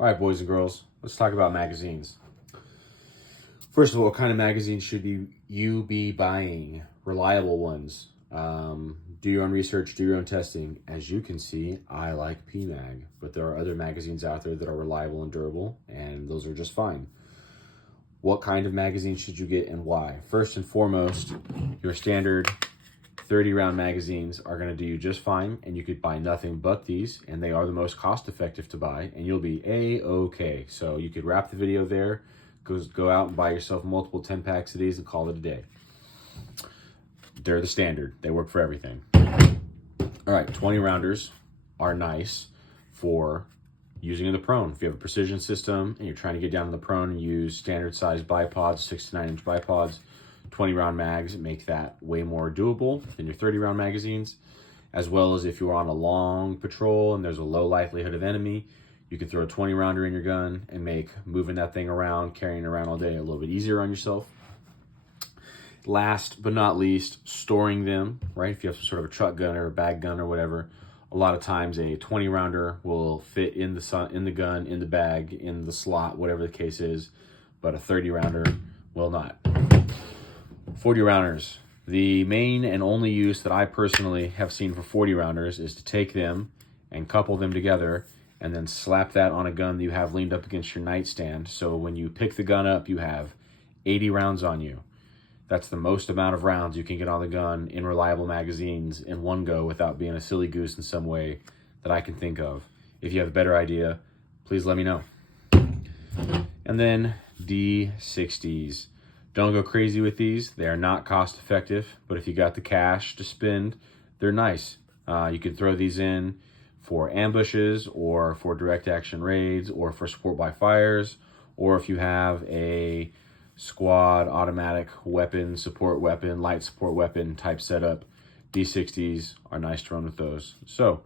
All right, boys and girls, let's talk about magazines. First of all, what kind of magazines should you be buying? Reliable ones. Do your own research, do your own testing. As you can see, I like PMag, but there are other magazines out there that are reliable and durable, and those are just fine. What kind of magazine should you get and why? First and foremost, your standard 30-round magazines are going to do you just fine, and you could buy nothing but these, and they are the most cost-effective to buy, and you'll be A-okay. So you could wrap the video there, go out and buy yourself multiple 10-packs of these and call it a day. They're the standard. They work for everything. All right, 20-rounders are nice for using in the prone. If you have a precision system and you're trying to get down in the prone and use standard size bipods, 6 to 9 inch bipods, 20-round mags make that way more doable than your 30-round magazines. As well as if you're on a long patrol and there's a low likelihood of enemy, you can throw a 20-rounder in your gun and make moving that thing around, carrying it around all day a little bit easier on yourself. Last but not least, storing them, right? If you have some sort of a truck gun or a bag gun or whatever, a lot of times a 20-rounder will fit in the gun, in the bag, in the slot, whatever the case is, but a 30-rounder will not. 40-rounders. The main and only use that I personally have seen for 40-rounders is to take them and couple them together and then slap that on a gun that you have leaned up against your nightstand. So when you pick the gun up, you have 80 rounds on you. That's the most amount of rounds you can get on the gun in reliable magazines in one go without being a silly goose in some way that I can think of. If you have a better idea, please let me know. And then D60s. Don't go crazy with these. They are not cost effective, but if you got the cash to spend, they're nice. You can throw these in for ambushes or for direct action raids or for support by fires, or if you have a squad automatic weapon, support weapon, light support weapon type setup, D60s are nice to run with those. So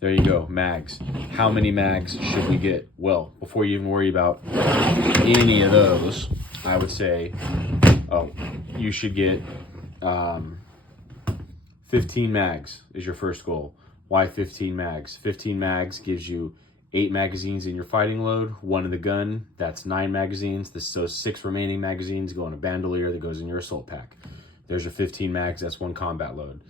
there you go, mags. How many mags should we get? Well, before you even worry about any of those, I would say, you should get 15 mags is your first goal. Why 15 mags? 15 mags gives you 8 magazines in your fighting load, 1 in the gun, that's 9 magazines. Those 6 remaining magazines go in a bandolier that goes in your assault pack. There's your 15 mags, that's 1 combat load.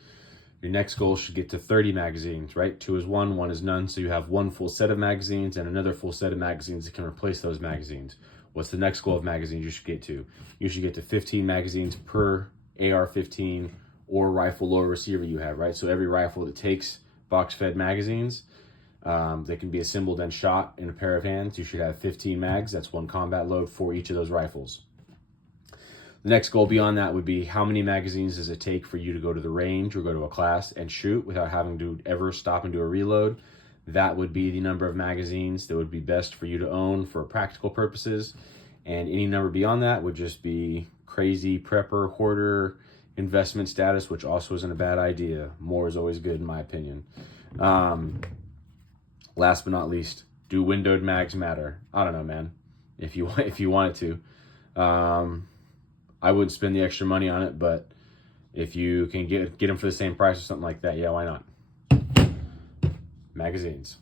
Your next goal should get to 30 magazines, right? 2 is 1, 1 is none, so you have 1 full set of magazines and another full set of magazines that can replace those magazines. What's the next goal of magazines you should get to? You should get to 15 magazines per AR-15 or rifle lower receiver you have, right? So every rifle that takes box-fed magazines, they can be assembled and shot in a pair of hands. You should have 15 mags. That's 1 combat load for each of those rifles. The next goal beyond that would be how many magazines does it take for you to go to the range or go to a class and shoot without having to ever stop and do a reload. That would be the number of magazines that would be best for you to own for practical purposes. And any number beyond that would just be crazy prepper, hoarder, investment status, which also isn't a bad idea. More is always good in my opinion. Last but not least, do windowed mags matter? I don't know, man. If you wanted to, I wouldn't spend the extra money on it, but if you can get them for the same price or something like that, yeah, why not? Magazines.